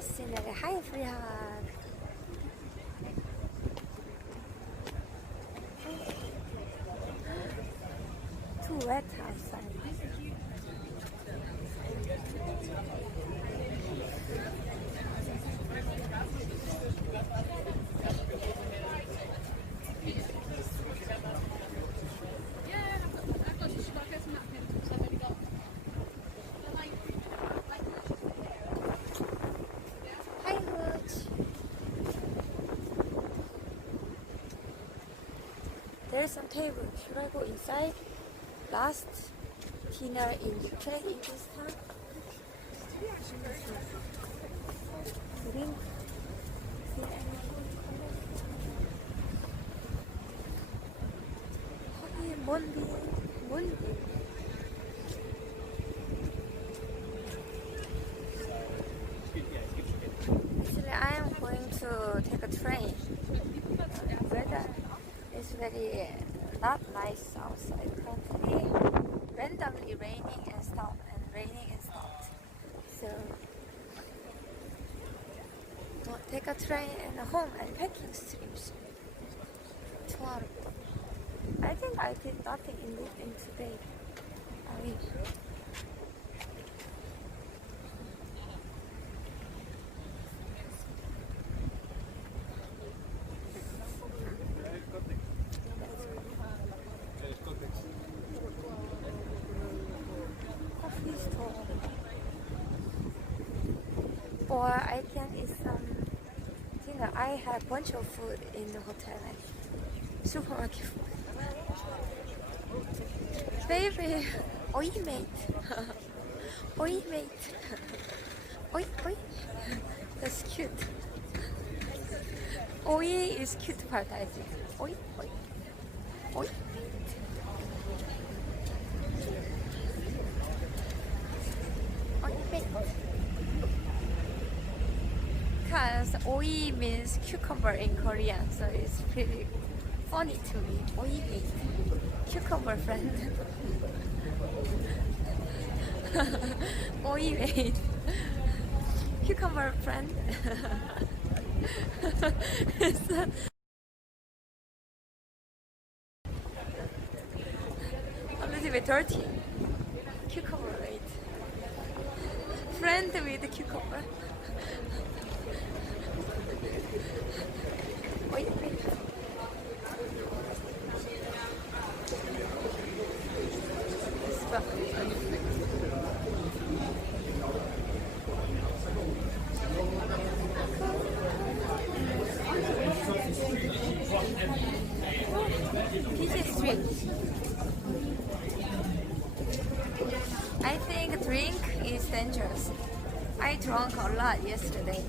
Hi, scenery. Hi, everyone. Too wet outside. Hi, Hooch. There's some table. Should I go inside? Last dinner in Ukraine in this town. Drink. See anyone? Hey, Monbi. Monbi. Actually, I am going to take a train. Weather is very not nice outside currently. Randomly raining and stop and raining and stopped. So we'll take a train and home and packing streams tomorrow. I think I did nothing in today. I mean, coffee store. Or I can eat some dinner. I have bunch of food in the hotel, like supermarket food. Baby, oi mate, oi mate, oi oi. That's cute. Oi is cute part, I think. Oi oi, oi mate. Oi mate. Because oi means cucumber in Korean, so it's pretty funny to me. Oi mate, cucumber friend. Oi mate, cucumber friend. It's a little bit dirty. Cucumber mate. Friend with cucumber. Oi mate. This street. I think drink is dangerous. I drank a lot yesterday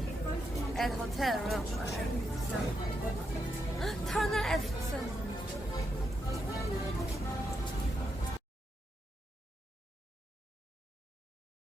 at hotel room. Turner Epson.